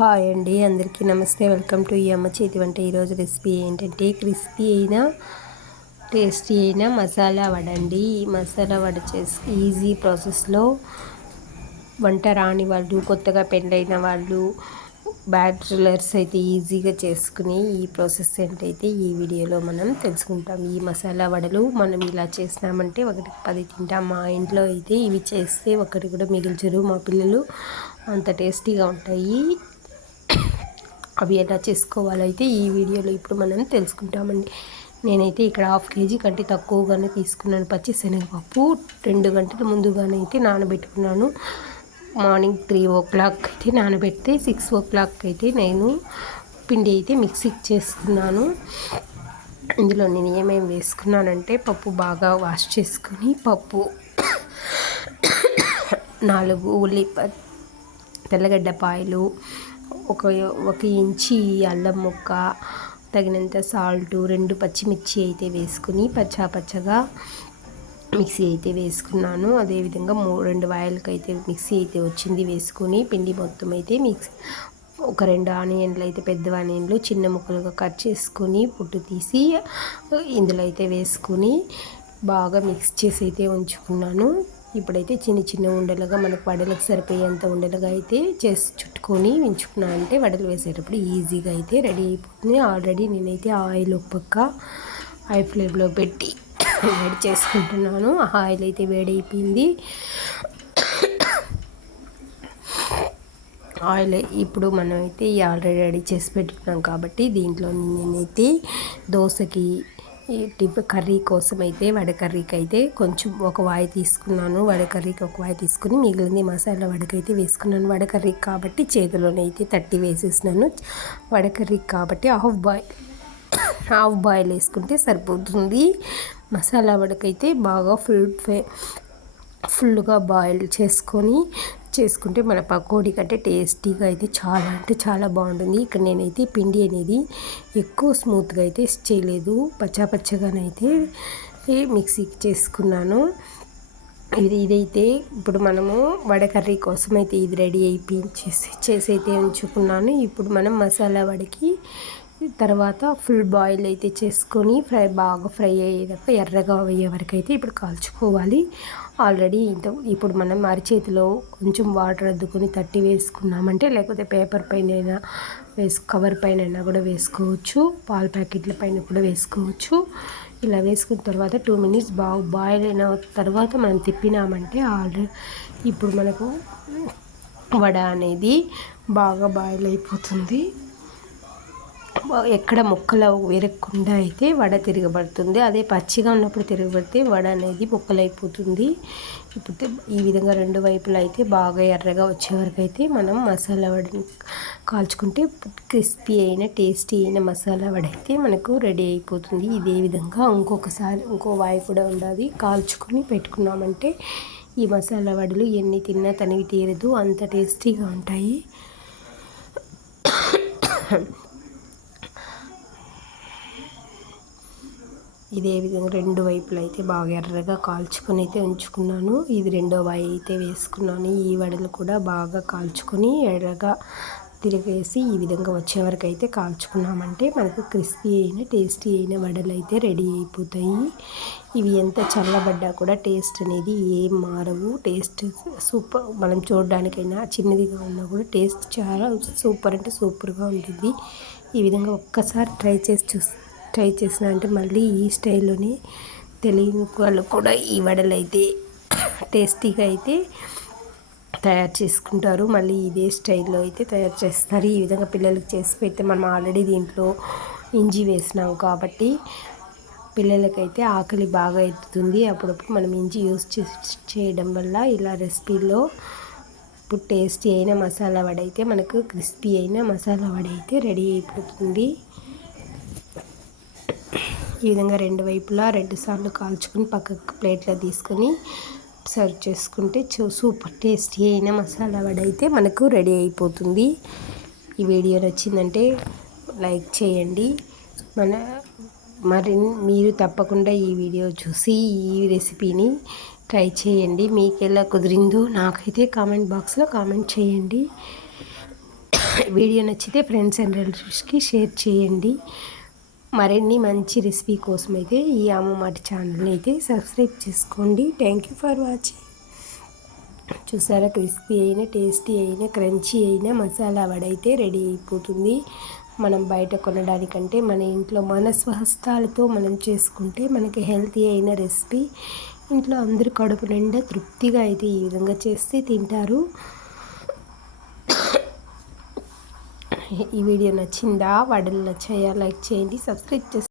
Hi అండి అందరికీ నమస్తే. వెల్కమ్ టు ఈ అమ్మ చేతి వంట. ఈరోజు రెసిపీ ఏంటంటే క్రిస్పీ అయిన టేస్టీ అయిన మసాలా వడ అండి. ఈ మసాలా వడ చేసి ఈజీ ప్రాసెస్లో వంట రాని వాళ్ళు కొత్తగా పెళ్ళైన వాళ్ళు బ్యాచులర్స్ అయితే ఈజీగా చేసుకుని ఈ ప్రాసెస్ ఏంటైతే ఈ వీడియోలో మనం తెలుసుకుంటాం. ఈ మసాలా వడలు మనం ఇలా చేసినామంటే ఒకటి పది తింటాం. మా ఇంట్లో అయితే ఇవి చేస్తే ఒకటి కూడా మిగిల్చరు. మా పిల్లలు అంత టేస్టీగా ఉంటాయి. అవి ఎలా చేసుకోవాలైతే ఈ వీడియోలో ఇప్పుడు మనం తెలుసుకుంటామండి. నేనైతే ఇక్కడ హాఫ్ కేజీ కంటే తక్కువగానే తీసుకున్నాను. పచ్చి శనగపప్పు రెండు గంటల ముందుగానే అయితే నానబెట్టుకున్నాను. మార్నింగ్ త్రీ ఓ క్లాక్ అయితే నానబెడితే సిక్స్ ఓ క్లాక్ అయితే నేను పిండి అయితే మిక్సీకి చేసుకున్నాను ఇందులో నేను ఏమేమి వేసుకున్నానంటే పప్పు బాగా వాష్ చేసుకుని పప్పు నాలుగు ఉల్లిపాయ తెల్లగడ్డ పాయలు ఒక ఒక ఇంచి అల్లం ముక్క తగినంత సాల్ట్ రెండు పచ్చిమిర్చి అయితే వేసుకుని పచ్చా పచ్చగా మిక్సీ అయితే వేసుకున్నాను. అదేవిధంగా మూ రెండు వాయిల్కి అయితే మిక్సీ అయితే వచ్చింది వేసుకుని పిండి మొత్తం అయితే మిక్స్ ఒక రెండు ఆనియన్లు అయితే పెద్ద ఆనియన్లు చిన్న ముక్కలుగా కట్ చేసుకొని పుట్టు తీసి ఇందులో అయితే వేసుకొని బాగా మిక్స్ చేసి అయితే ఉంచుకున్నాను. ఇప్పుడైతే చిన్న చిన్న ఉండలుగా మనకు వడలకు సరిపోయేంత ఉండలుగా అయితే చేసి చుట్టుకొని ఉంచుకున్నా అంటే వడలు వేసేటప్పుడు ఈజీగా అయితే రెడీ అయిపోతుంది. ఆల్రెడీ నేనైతే ఆయిల్ ఒక పక్క హై ఫ్లేమ్లో పెట్టి వేడి చేసుకుంటున్నాను. ఆయిల్ అయితే వేడైపోయింది. ఆయిల్ ఇప్పుడు మనం అయితే ఆల్రెడీ రెడీ చేసి పెట్టుకున్నాం కాబట్టి దీంట్లో నేనైతే దోశకి టిప్ కర్రీ కోసం అయితే వడ కర్రీకి అయితే కొంచెం ఒక వాయి తీసుకున్నాను. వడ కర్రీకి ఒక వాయి తీసుకుని మిగిలింది మసాలా వడకైతే వేసుకున్నాను. వడ కర్రీకి కాబట్టి చేతిలోనైతే తట్టి వేసేసినాను. వడ కర్రీకి కాబట్టి హాఫ్ బాయిల్ హాఫ్ బాయిల్ వేసుకుంటే సరిపోతుంది. మసాలా వడకైతే బాగా ఫుల్ ఫుల్గా బాయిల్ చేసుకొని చేసుకుంటే మన పకోడీ కంటే టేస్టీగా అయితే చాలా అంటే చాలా బాగుంటుంది. ఇక్కడ నేనైతే పిండి అనేది ఎక్కువ స్మూత్గా అయితే చేయలేదు. పచ్చా పచ్చగానైతే మిక్సీకి చేసుకున్నాను. ఇది ఇదైతే ఇప్పుడు మనము వడ కర్రీ కోసం అయితే ఇది రెడీ అయిపోయి చేసి చేసి అయితే ఉంచుకున్నాను. ఇప్పుడు మనం మసాలా వడకి తర్వాత ఫుల్ బాయిల్ అయితే చేసుకొని ఫ్రై బాగా ఫ్రై అయ్యేదాకా ఎర్రగా అయ్యే వరకు అయితే ఇప్పుడు కాల్చుకోవాలి. ఆల్రెడీ ఇంత ఇప్పుడు మనం అరిచేతిలో కొంచెం వాటర్ అద్దుకొని తట్టి వేసుకున్నామంటే లేకపోతే పేపర్ పైన అయినా వేసు కవర్ పైన అయినా కూడా వేసుకోవచ్చు. పాల ప్యాకెట్ల పైన కూడా వేసుకోవచ్చు. ఇలా వేసుకున్న తర్వాత టూ మినిట్స్ బాగా బాయిల్ అయిన తర్వాత మనం తిప్పినామంటే ఆల్రెడీ ఇప్పుడు మనకు వడ అనేది బాగా బాయిల్ అయిపోతుంది. ఎక్కడ ముక్కలు విరగకుండా అయితే వడ తిరగబడుతుంది. అదే పచ్చిగా ఉన్నప్పుడు తిరగబడితే వడ అనేది ముక్కలైపోతుంది. ఇప్పుడు ఈ విధంగా రెండు వైపులా అయితే బాగా ఎర్రగా వచ్చే వరకు అయితే మనం మసాలా వడని కాల్చుకుంటే క్రిస్పీ అయిన టేస్టీ అయిన మసాలా వడ అయితే మనకు రెడీ అయిపోతుంది. ఇదే విధంగా ఇంకొకసారి ఇంకో వాయి కూడా ఉండాలి. కాల్చుకొని పెట్టుకున్నామంటే ఈ మసాలా వడలు ఎన్ని తిన్నా తనివి తీరదు. అంత టేస్టీగా ఉంటాయి. ఇదే విధంగా రెండు వైపులు అయితే బాగా ఎర్రగా కాల్చుకొని అయితే ఉంచుకున్నాను. ఇది రెండో వాయి అయితే వేసుకున్నాను. ఈ వడలు కూడా బాగా కాల్చుకొని ఎర్రగా తిరిగేసి ఈ విధంగా వచ్చే వరకు అయితే కాల్చుకున్నామంటే మనకు క్రిస్పీ అయిన టేస్టీ అయిన వడలు అయితే రెడీ అయిపోతాయి. ఇవి ఎంత చల్లబడ్డా కూడా టేస్ట్ అనేది ఏం మారవు. టేస్ట్ సూపర్ మనం చూడడానికైనా చిన్నదిగా ఉన్నా కూడా టేస్ట్ చాలా సూపర్ అంటే సూపర్గా ఉంటుంది. ఈ విధంగా ఒక్కసారి ట్రై చేసి చూస్తే ట్రై చేసిన అంటే మళ్ళీ ఈ స్టైల్లోనే తెలియని వాళ్ళు కూడా ఈ వడలు అయితే టేస్టీగా అయితే తయారు చేసుకుంటారు. మళ్ళీ ఇదే స్టైల్లో అయితే తయారు చేస్తారు. ఈ విధంగా పిల్లలకి చేసి పెడితే మనం ఆల్రెడీ దీంట్లో ఇంజి వేసినాం కాబట్టి పిల్లలకైతే ఆకలి బాగా ఎత్తుతుంది. అప్పుడప్పుడు మనం ఇంజి యూస్ చేయడం వల్ల ఇలా రెసిపీలో ఇప్పుడు టేస్టీ అయిన మసాలా వడ అయితే మనకు క్రిస్పీ అయిన మసాలా వడ అయితే రెడీ అయిపోతుంది. ఈ విధంగా రెండు వైపులా రెండు సార్లు కాల్చుకొని పక్కకు ప్లేట్లో తీసుకొని సర్వ్ చేసుకుంటే సూపర్ టేస్టీ అయిన మసాలా వడ అయితే మనకు రెడీ అయిపోతుంది. ఈ వీడియో నచ్చిందంటే లైక్ చేయండి. మన మరి మీరు తప్పకుండా ఈ వీడియో చూసి ఈ రెసిపీని ట్రై చేయండి. మీకు ఎలా కుదిరిందో నాకైతే కామెంట్ బాక్స్లో కామెంట్ చేయండి. వీడియో నచ్చితే ఫ్రెండ్స్ అండ్ రిలేటివ్స్కి షేర్ చేయండి. మరిన్ని మంచి రెసిపీ కోసం అయితే ఈ అమ్మమాట ఛానల్ని అయితే సబ్స్క్రైబ్ చేసుకోండి. థ్యాంక్ యూ ఫర్ వాచింగ్ చూసారా క్రిస్పీ అయినా టేస్టీ అయినా క్రంచీ అయినా మసాలా వడైతే రెడీ అయిపోతుంది. మనం బయట కొనడానికంటే మన ఇంట్లో మన స్వహస్తాలతో మనం చేసుకుంటే మనకి హెల్తీ అయిన రెసిపీ. ఇంట్లో అందరూ కడుపు నిండా తృప్తిగా అయితే ఈ విధంగా చేస్తే తింటారు. ఈ వీడియో నచ్చిందా? వడలు నచ్చాయా? లైక్ చేయండి సబ్స్క్రైబ్ చేసి